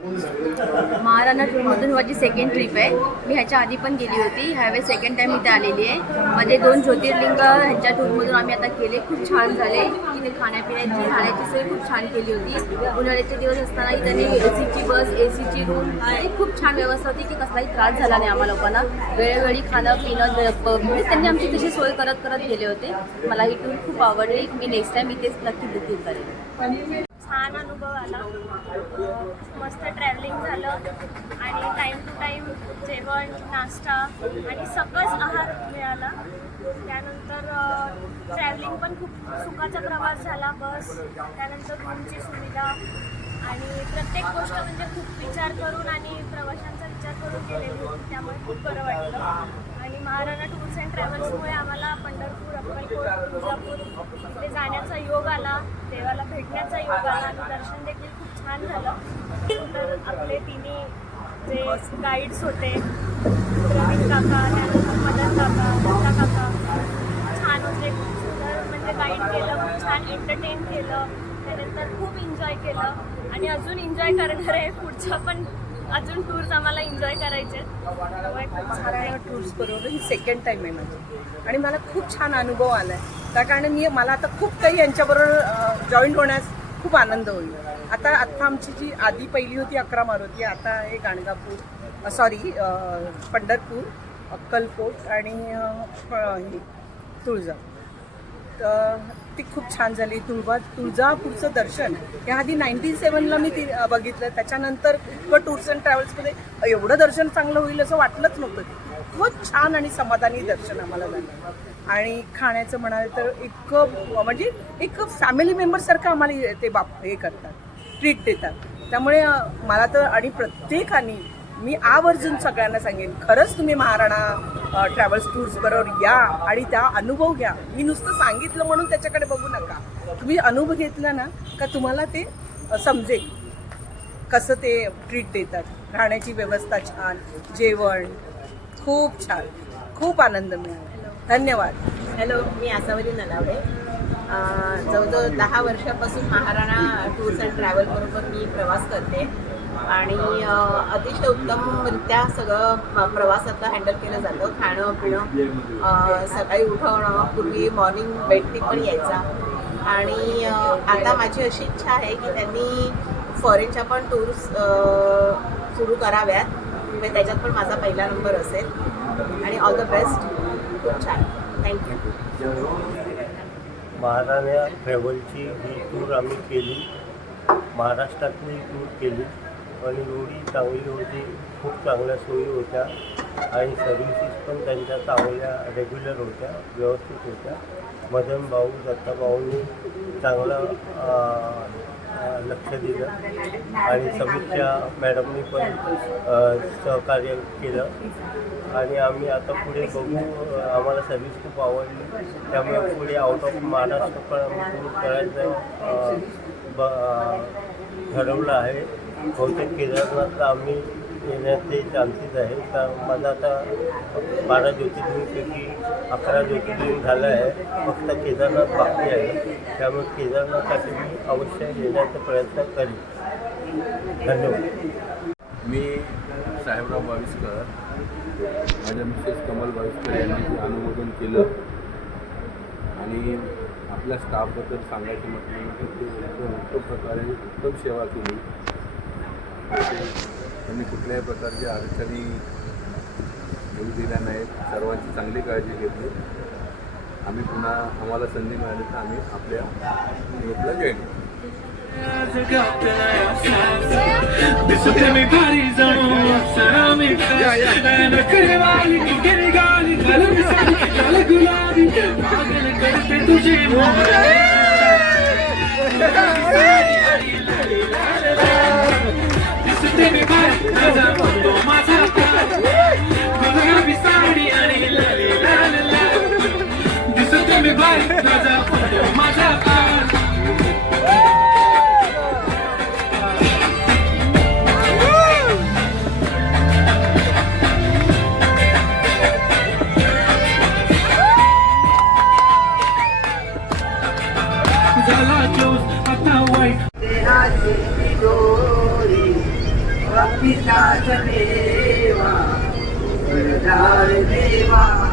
महाराणा टूरमधून माझी second trip आहे. मी ह्याच्या आधी पण गेली होती. ह्यावेळेस सेकंड टाईम इथे आलेली आहे. माझे 2 ज्योतिर्लिंग ह्यांच्या टूरमधून आम्ही आता केले. खूप छान झाले. इथे खाण्यापिण्याची राहण्याची सोय खूप छान केली होती. उन्हाळ्याचे दिवस असताना इथे एसीची बस, एसीची रूम आणि खूप छान व्यवस्था होती की कसलाही त्रास झाला नाही आम्हा लोकांना. वेळोवेळी खाणं पिणं म्हणजे त्यांनी आमची तशी सोय करत गेले होते. मला ही टूर खूप आवडली. मी नेक्स्ट टाईम इथेच नक्की बुकिंग करेन. छान अनुभव आला. मस्त ट्रॅव्हलिंग झालं आणि टाईम टू टाईम जेवण, नाश्ता आणि सकस आहार मिळाला. त्यानंतर ट्रॅव्हलिंग पण खूप सुखाचा प्रवास झाला. बस, त्यानंतर रूमची सुविधा आणि प्रत्येक गोष्ट म्हणजे खूप विचार करून आणि प्रवाशांचा विचार करून केलेली होती. त्यामुळे खूप बरं वाटलं. आणि महाराणा टूर्स अँड ट्रॅव्हल्समुळे आम्हाला पंढरपूर, अक्कलकोट, तुळजापूर इथे जाण्याचा योग आला. देवाला भेटण्याचा योग आला आणि दर्शन देखील खूप छान झालं. तर आपले तिन्ही जे गाईड्स होते, प्रवीण काका, त्यानंतर मदन काका, दत्ता काका, छान होते. खूप सुंदर म्हणजे गाईड केलं, खूप छान एंटरटेन केलं. त्यानंतर खूप एन्जॉय केलं आणि अजून एन्जॉय करणार आहे. पुढचं पण अजून टूर्स आम्हाला एन्जॉय करायचे. महाराणा टूर्स बरोबर ही सेकंड टाईम आहे माझी आणि मला खूप छान अनुभव आला आहे. त्या कारणाने मला आता खूप काही यांच्याबरोबर जॉईन होण्यास खूप आनंद होईल. आता आमची जी आधी पहिली होती 11 मारुती, आता हे गाणगापूर पंढरपूर, अक्कलकोट आणि तुळजापूर. तर ती खूप छान झाली. तुळजापूरचं दर्शन याआधी 97ला मी ती बघितलं. त्याच्यानंतर टूर्स अँड ट्रॅव्हल्समध्ये एवढं दर्शन चांगलं होईल असं वाटलंच नव्हतं. खूप छान आणि समाधानी दर्शन आम्हाला झालं. आणि खाण्याचं म्हणाल तर म्हणजे एक फॅमिली मेंबरसारखं आम्हाला ते हे करतात, ट्रीट देतात. त्यामुळे मला तर आणि प्रत्येकाने मी आवर्जून सगळ्यांना सांगेन, खरंच तुम्ही महाराणा ट्रॅव्हल्स टूर्स बरोबर या आणि त्या अनुभव घ्या. मी नुसतं सांगितलं म्हणून त्याच्याकडे बघू नका. तुम्ही अनुभव घेतला ना का तुम्हाला ते समजेल कसं ते ट्रीट देतात. राहण्याची व्यवस्था छान, जेवण खूप छान, खूप आनंद मिळाला. धन्यवाद. हॅलो, मी आसावरी नलावडे. जवळजवळ 10 वर्षापासून महाराणा टूर्स अँड ट्रॅव्हल बरोबर मी प्रवास करते आणि अतिशय उत्तमरित्या सगळं प्रवासातलं हँडल केलं जातं. खाणं पिणं, सकाळी उठवणं, पूर्वी मॉर्निंग बेडटी पण यायचा. आणि आता माझी अशी इच्छा आहे की त्यांनी फॉरेनच्या पण टूर्स सुरू कराव्यात. म्हणजे त्याच्यात पण माझा पहिला नंबर असेल. आणि ऑल द बेस्ट. खूप छान. थँक्यू. महाराणा ट्रॅव्हलची ही टूर आम्ही केली. महाराष्ट्रातली टूर केली आणि एवढी चांगली होती. खूप चांगल्या सोयी होत्या आणि सर्व्हिसेस पण त्यांच्या चांगल्या रेग्युलर होत्या, व्यवस्थित होत्या. मदन भाऊ, दत्ता भाऊंनी चांगलं लक्ष दिलं आणि समीक्षा मॅडमनी पण सहकार्य केलं. आणि आम्ही आता पुढे बघू. आम्हाला सर्व्हिस खूप आवडली. त्यामुळे पुढे आउट ऑफ महाराष्ट्र पण आम्ही टूर करायचं ठरवलं आहे. बहुतेक केदारनाथला आम्ही येण्याचे चान्सेस आहे. तर माझं आता 12 ज्योतिर्लिंगपैकी 11 ज्योतिर्लिंग झालं आहे. फक्त केदारनाथ बाकी आहे. त्यामुळे केदारनाथसाठी मी अवश्य येण्याचा प्रयत्न करेन. धन्यवाद. मी साहेबराव बाविस्कर, माझ्या मिसेस कमल बाविस्कर यांनी अनुमोदन केलं आणि आपल्या स्टाफबद्दल सांगायचं म्हटलं तर ते एकदम उत्तम प्रकारे उत्तम सेवा केली. त्यांनी कुठल्याही प्रकारच्या अडचणी येऊ दिल्या नाहीत. सर्वांची चांगली काळजी घेतली. आम्ही पुन्हा आम्हाला संधी मिळाली तर आम्ही आपल्या ग्रुपला जॉईन करू. सेवा